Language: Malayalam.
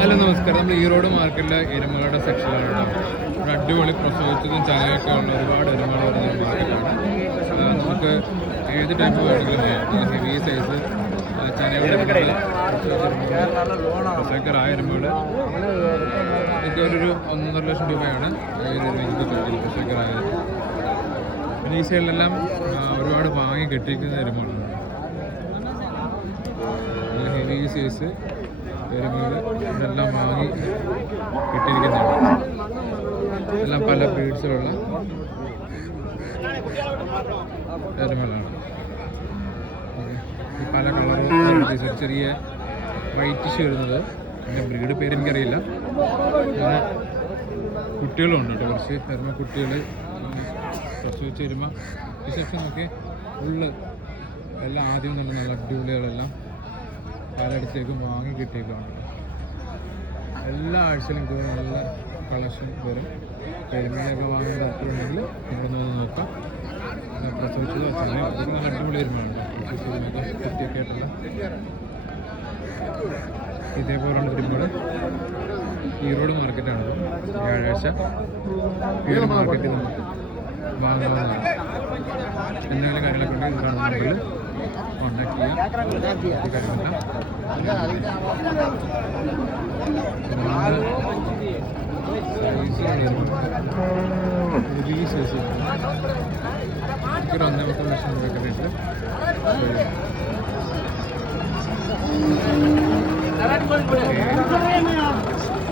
ഹലോ നമസ്കാരം. നമ്മൾ ഈറോഡ് മാർക്കറ്റിലെ എരുമകളുടെ സെക്ഷനിലാണ്. ഇവിടെ അടിപൊളി പ്രസവിച്ചതും ചനയൊക്കെ ഉള്ള ഒരുപാട് എരുമകൾ വരുന്ന മാർക്കറ്റാണ്. നമുക്ക് ഏത് ടൈപ്പ് വേണമെങ്കിലും ഹെവി സൈസ് ചനയുടെ പ്രസവിക്കറായ എരുമകൾ ഇതൊക്കെ ഒരു 1.5 ലക്ഷം രൂപയാണ് പ്രസവിക്കറായത്. പിന്നെ ഈ സൈഡിലെല്ലാം ഒരുപാട് വാങ്ങി കെട്ടിയിരിക്കുന്ന എരുമകളാണ്. ഹെവി സൈസ് എരുമകൾ ഇതെല്ലാം വാങ്ങി കെട്ടിയിരിക്കുന്നതാണ്. എല്ലാം പല ബ്രീഡ്സിലുള്ള എരുമകളാണ്. പല കളറും ചെറിയ വൈറ്റിഷ് വരുന്നത്. എൻ്റെ ബ്രീഡ് പേര് എനിക്കറിയില്ല. അങ്ങനെ കുട്ടികളുണ്ട് കേട്ടോ, കുറച്ച് എരുമ കുട്ടികൾ പ്രസവിച്ച എരുമ. ഈ സെക്ഷൻ നോക്കി ഫുള്ള് എല്ലാം ആദ്യം തന്നെ നല്ല അടിപൊളികളെല്ലാം പലയിടത്തേക്കും വാങ്ങി കിട്ടിയേക്കാണ്. എല്ലാ ആഴ്ചയിലും ഇതുപോലെ നല്ല കളക്ഷൻ വരും. എരുമയൊക്കെ വാങ്ങാൻ താല്പര്യമുണ്ടെങ്കിൽ ഇവിടെ നിന്ന് നോക്കാം. പ്രസവിച്ചത് വെച്ചാൽ ഇതൊക്കെ നല്ല അടിപൊളി എരുമയുണ്ട്. കുട്ടിയൊക്കെ ആയിട്ടുള്ള ഇതേപോലുള്ള എരുമകൾ ഈറോഡ് മാർക്കറ്റാണിത്. വ്യാഴാഴ്ച ഈറോഡ് മാർക്കറ്റിൽ നമുക്ക് വാങ്ങാവുന്നതാണ്. എന്തെങ്കിലും കാര്യങ്ങളൊക്കെ ഉണ്ടെങ്കിൽ ഇതാണ് നമ്പറിൽ കോൺടാക്ട് ചെയ്യാം. കാര്യങ്ങളെല്ലാം ഒരു 1.5 ലക്ഷം രൂപ